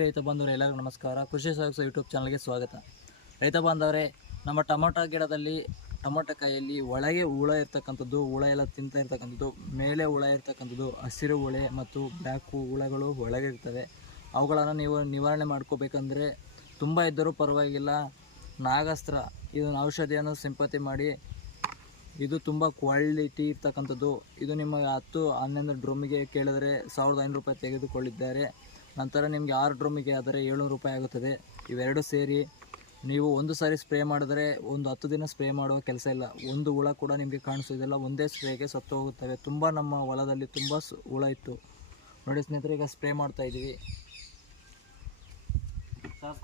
ರೈತ ಬಾಂಧವರೇ, ಎಲ್ಲರಿಗೂ ನಮಸ್ಕಾರ. ಕೃಷಿ ಸಾಗಿಸೋ ಯೂಟ್ಯೂಬ್ ಚಾನಲ್ಗೆ ಸ್ವಾಗತ. ರೈತ ಬಾಂಧವರೇ, ನಮ್ಮ ಟೊಮೊಟೊ ಗಿಡದಲ್ಲಿ ಟೊಮೊಟೊ ಕಾಯಲ್ಲಿ ಒಳಗೆ ಹುಳ ಇರ್ತಕ್ಕಂಥದ್ದು, ಹುಳ ಎಲ್ಲ ತಿಂತಾ ಇರ್ತಕ್ಕಂಥದ್ದು, ಮೇಲೆ ಹುಳ ಇರ್ತಕ್ಕಂಥದ್ದು, ಹಸಿರು ಹುಳೆ ಮತ್ತು ಬ್ಲ್ಯಾಕು ಹುಳಗಳು ಒಳಗೆ ಇರ್ತವೆ. ಅವುಗಳನ್ನು ನೀವು ನಿವಾರಣೆ ಮಾಡ್ಕೋಬೇಕಂದ್ರೆ ತುಂಬ ಇದ್ದರೂ ಪರವಾಗಿಲ್ಲ, ನಾಗಾಸ್ತ್ರ ಇದನ್ನು ಔಷಧಿಯನ್ನು ಸಿಂಪತಿ ಮಾಡಿ. ಇದು ತುಂಬ ಕ್ವಾಲಿಟಿ ಇರ್ತಕ್ಕಂಥದ್ದು. ಇದು ನಿಮಗೆ 10-11 ಡ್ರಮ್ಮಿಗೆ ಕೇಳಿದರೆ 1500 ರೂಪಾಯಿ ತೆಗೆದುಕೊಳ್ಳಿದ್ದಾರೆ. ನಂತರ ನಿಮಗೆ 6 ಡ್ರಮ್ಮಿಗೆ ಆದರೆ 700 ರೂಪಾಯಿ ಆಗುತ್ತದೆ. ಇವೆರಡು ಸೇರಿ ನೀವು ಒಂದು ಸಾರಿ ಸ್ಪ್ರೇ ಮಾಡಿದರೆ ಒಂದು 10 ದಿನ ಸ್ಪ್ರೇ ಮಾಡುವ ಕೆಲಸ ಇಲ್ಲ. ಒಂದು ಹುಳ ಕೂಡ ನಿಮಗೆ ಕಾಣಿಸೋದಿಲ್ಲ. ಒಂದೇ ಸ್ಪ್ರೇಗೆ ಸತ್ತು ಹೋಗುತ್ತವೆ. ತುಂಬ ನಮ್ಮ ಹೊಲದಲ್ಲಿ ತುಂಬ ಹುಳ ಇತ್ತು ನೋಡಿ ಸ್ನೇಹಿತರೆ. ಈಗ ಸ್ಪ್ರೇ ಮಾಡ್ತಾ ಇದ್ದೀವಿ. ಸಾಫ್